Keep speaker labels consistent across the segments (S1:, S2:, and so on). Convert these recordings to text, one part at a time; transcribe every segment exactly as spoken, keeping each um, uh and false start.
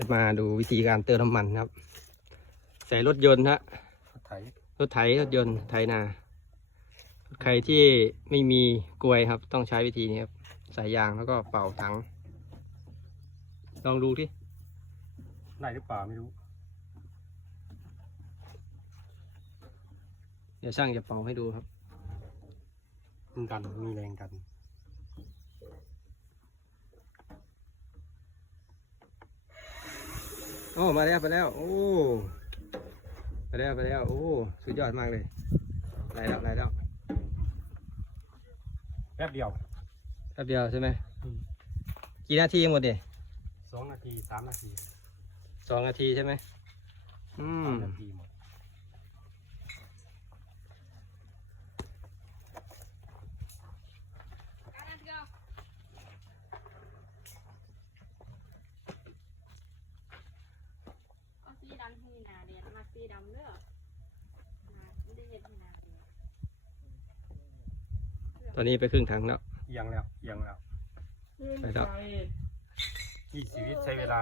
S1: จะมาดูวิธีการเติมน้ำมันครับใส่รถยนต์ฮะ
S2: รถไถ
S1: รถไถรถยนต์ไถนาใครที่ไม่มีกลวยครับต้องใช้วิธีนี้ครับใส่ยางแล้วก็เป่าถังลองดูที่
S2: ได้หรือเปล่าไม่รู้
S1: เดี๋ยวช่างจะเป่าให้ดูครับ
S2: มันกันมีแรงกัน
S1: โอ้มาแล้วไปแล้วโอ้ไปแล้วไปแล้วโอ้สุดยอดมากเลยไหลแล้วไหลแล้ว
S2: แป๊บเดียว
S1: แป๊บเดียวใช่ไหมกี่นาทีหมดเนี่ย
S2: สองนาทีสามนาที
S1: สองนาทีใช่ไหมอืม
S2: สามนาทีหมด
S3: เอาสีดำให้นาเดียนมาสีดำเด้อนาไม่ได้เห็นให้นาเดียน
S1: ตอนนี้ไปครึ่งถังแล้ว
S2: เอียงแล้วเอียงแล้ว
S1: ไปแล้ว
S2: ที่ชีวิตใช้เวลา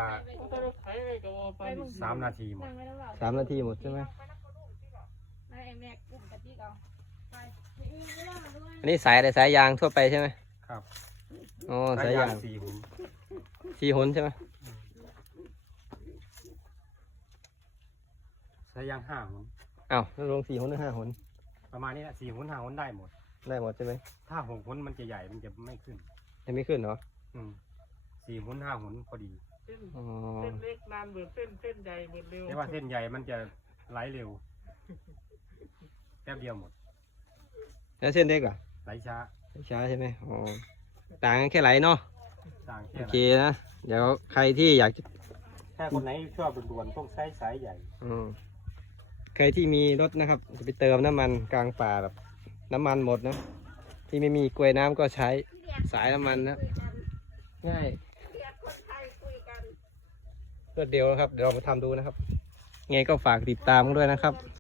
S2: สามนาทีหมด
S1: สามนาทีหมดใช่ไหม
S3: นายแม่กลุ่มกะทิเอาไป
S1: อันนี้สายอะไรสายยางทั่วไปใช่ไหม
S2: ครับ
S1: อ๋อสายยาง
S2: สี่หุ่น
S1: สี่หุนใช่ไหม
S2: สายยางห้าหุ่น
S1: อ้าวลงสี่หุนหรือห้าหุน
S2: ประมาณนี้แหละสี่หุ่นห้าหุ่นได้หมด
S1: ได้หมดใช่ไหม
S2: ถ้าหกหุ่นมันจะใหญ่มันจะไม่ขึ้น
S1: ยังไม่ขึ้นเหรอ
S2: อืมสี่หุ่นห้าหุ่นพอดี
S4: เส้น
S1: อ๋อ
S4: เส้นเล็กนานเหมือนเส้นเส้นใหญ่เหมือนเร็ว
S2: แต่ว่าเส้นใหญ่มันจะไหลเร็วแป๊บเดียวหมด
S1: แล้วเส้นเล็กอ่ะ
S2: ไหลช้า
S1: ช้าใช่ไหมอ๋อต่างกันแค่ไหลเนาะ
S2: ต่าง
S1: โอ
S2: แค่
S1: เคนะเดี๋ยวใครที่อยากจะ
S2: ถ้าคนไหนชอบด่วนๆต้องใช้สายใหญ่
S1: อืมใครที่มีรถนะครับจะไปเติมน้ำมันกลางป่าแบบน้ำมันหมดนะที่ไม่มีกลวยน้ำก็ใช้สายน้ำมันนะง่าย
S3: เรียกคนไทยคุยกัน
S1: รวดเดียวนะครับเดี๋ยวเรามาทำดูนะครับไงก็ฝากติดตามด้วยนะครับ